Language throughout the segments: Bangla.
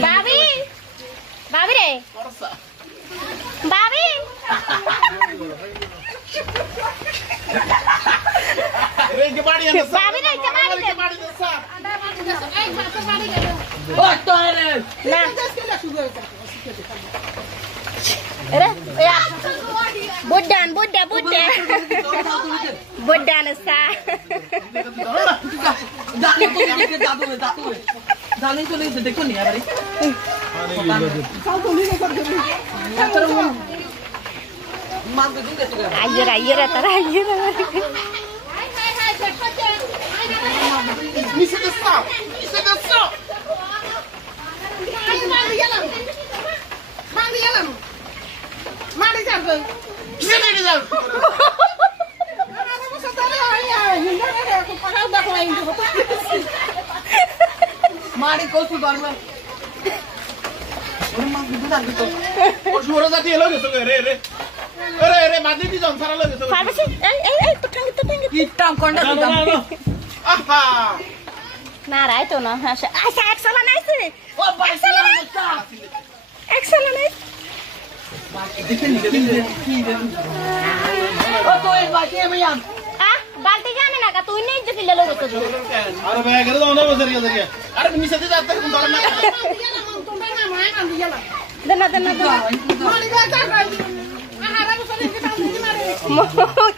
Babi, babi deh. Babi. Babi deh, kemari deh. Nah. Ya. Budan. Budan sa. Ayer tara. Bisa desal. Mari jalan. Sini jalan. Mari kau tu barang. Orang mak itu tak gitu. Kau suara tadi lo gitu re. Mati di jam sana lo gitu. Apa sih? Tutang. Hitam konda hitam. Aha. Nara itu no. Excellent nice. Oh, excellent. Excellent nice. Oh, tu ini baca apa yang? बाल्टी जाने ना का तू नहीं जो किले लोग तो अरे मैं कर दूँ ना वो जरिया अरे मिस से जाते हैं तुम्हारा मैं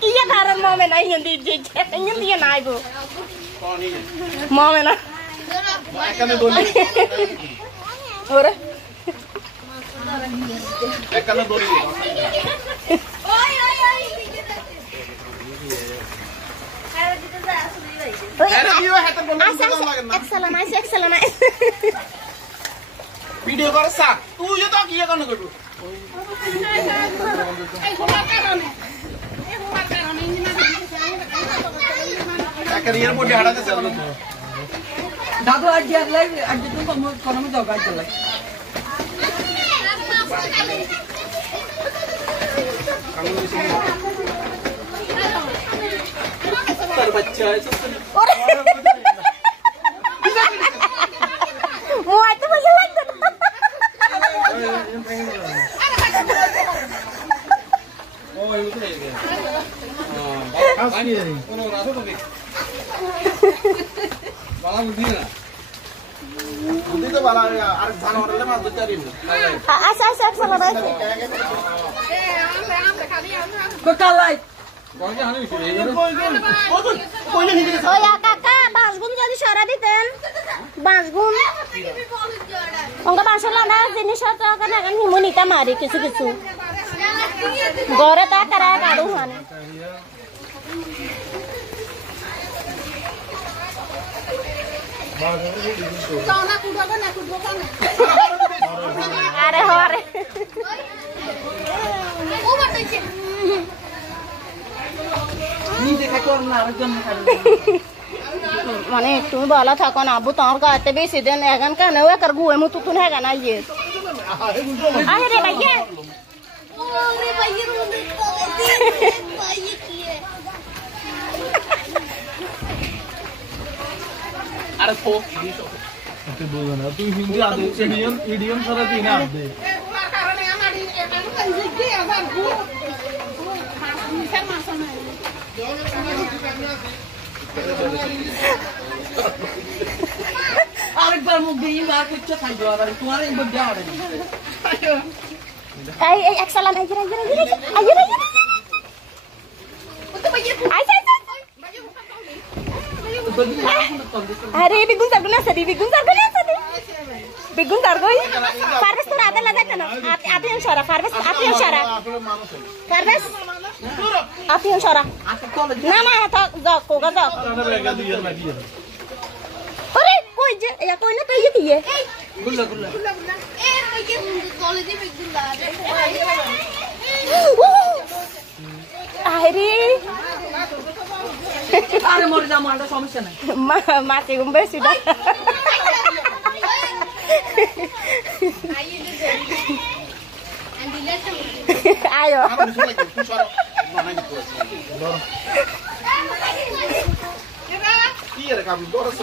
किया कारण माँ में नहीं हिंदी हिंदी ना आएगो माँ में ना और excellent. Video कर सा तू ये तो किया करने को तू करियर मोटे हटा दे चल दादू आज तुम कौन में जाओगे आज चल तर बच्चा है Wah itu masih lanjut. Oh itu ya. Ini dari. Ono rasa tapi. Bala begini lah. Nanti itu bala ya, harus sana orangnya masuk cari. Asa salah lagi. Bekalai. Oh ya kakak, basgun jadi syara diten. Basgun. Enggak masalah nah jenis apa kan imunitas mari kisu. Gore tak kara kaduhan. Are. মানে তুমি ভালো থাকো না আব্বু তোমার কাছে বেশি দিন এখন কেন একার গুয়ে মতো তুন হ্যাঁ না ইয়ে আরে রে ভাইয়া আরে তো তুই বলবো না তুই হিন্দি আদে ইডিয়ম সারা দিন আদে কারণে আমার এখন যে আবার গু আরেকবার মুখ দিয়ে মার করতে খাইছো আবার তোমার এই বড় দেওয়া হবে এই excellent আই अरे बिगुन सरगुना सदी बिगुन सरगुई फारवेस तो आधा लगा था ना आते हैं शरा फारवेस आते हैं शरा फारवेस आते हैं शरा ना था जा कोगा जा अरे कोई या कोई ना कहिए दिए गुल्ला ए मुझे कॉलेज में गुल्ला अरे আরে মরে যা মালটা সমস্যা নাই মাকে ঘুম বেশি না ayo কি এর কাম দর আছে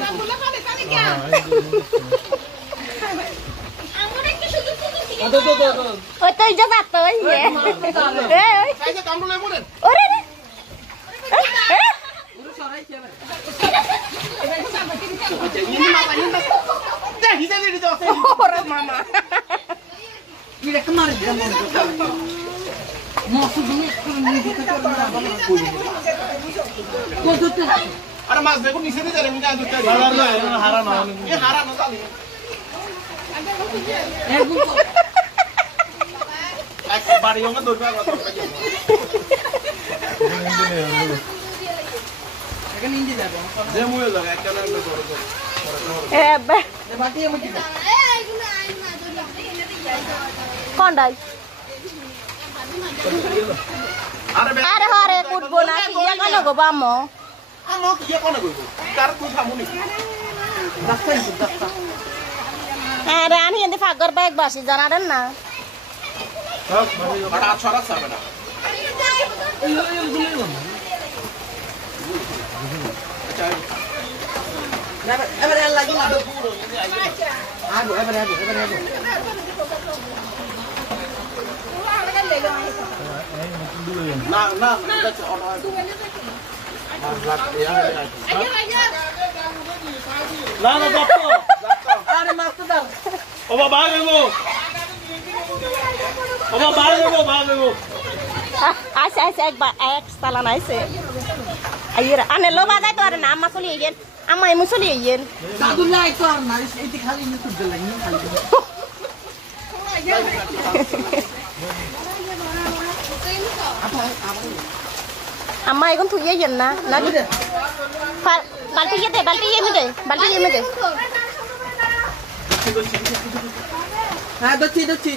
ওই তো ইজা যাত ওই এই কাইজা কাম লই মরেন ওরে রে ওরে মামা Mira que mar de amor. Nossa, do meu আরে মাছ দেখো নিচে দিয়ে যাবে মিটা দুটা হারা না এ হারা না জানি এক বাড়ি ওমে দৌড়বা কথা Akan indi যাবে যে মুয়ে লাগা একটা না একটা করো এ বে বাটি আমি কি কোনটাই আরে হরে কুটবো না ইয়া কেন গো বামো আমো কি কোন কইবো কার তুই থামুনি দাস্তা নি দাস্তা আরে আমি এন্ড ফাগর ব্যাগ বাসি জানারেন না আর আট ছড়া যাবে না এবারে লাগি না আগো এবারে না না এটা অর্ডার না না বাপ্পা আরে মাস্টার দাও ওবা বাগেবো ওবা বাগেবো আইসে আইসে এক সালান আইসে আইরা আনে লো বাজাই তো আরে না আম্মা চলি আইয়েন আম্মা এমু চলি আইয়েন দাদু নাই তো আর না এটি খালি নিতে দিল না খালি আম্মা এখন তুই আইয়েন না না বালতি ইয়ে মে দে হ্যাঁ দচ্ছি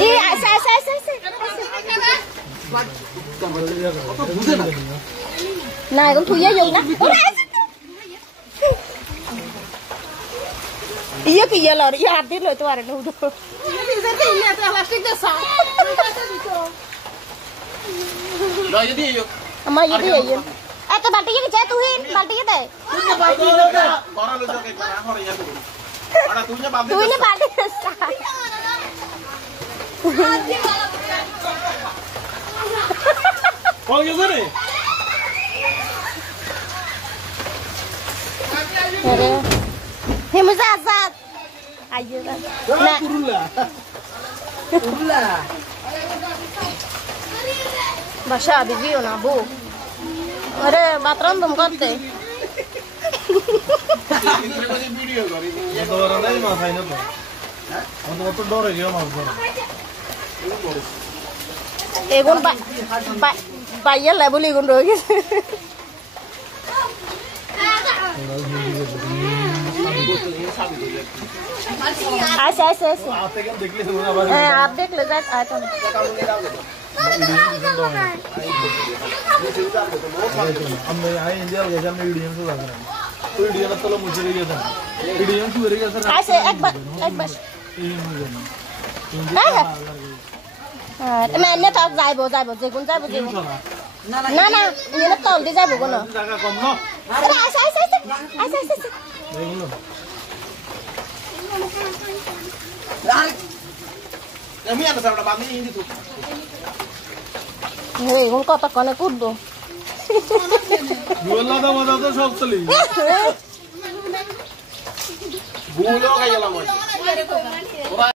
ই আইসে না এখন তুই আইয়েন না ওরে আইসে ইয়ে কি ইয়ে লর ইয়ে হাত দিল তো আরে না উঠো লয় যদি ইয়ো আম্মা ইয়ে দিয়ে আইয়েন এত বালতি ইয়ে চাই তুই বালতি ইয়ে দে গরা লই যাকে না হরে ইয়া তো আড়া তুই না বাদ তুই না বালতি কোন গেছে রে अरे हे मुझे आजाद आइए ना উল্লা बशा बीवी हो ना बो अरे बाथरूम तुम करते ইন্দ্রে কোজি ভিডিও করি তো ওরা নাই মাছ আইনা তো অত ডরে গিয়ে মাছ ধরে एगुन बाइया लेबुल एगुन रह गए ऐसे आप देख ले जाए आए तो ऐसे एक बार मैंने तो जाइबो जेगुन जाइबो ना ना ये ना तौल दे जाइबो कोन জায়গা কম না ऐसे আমি আনা সামনে বাঁধি ইন্দি তো এই কোন কত কোনে কুদবো গোলা দাও দাও সব চলি ভুলও খাইলাম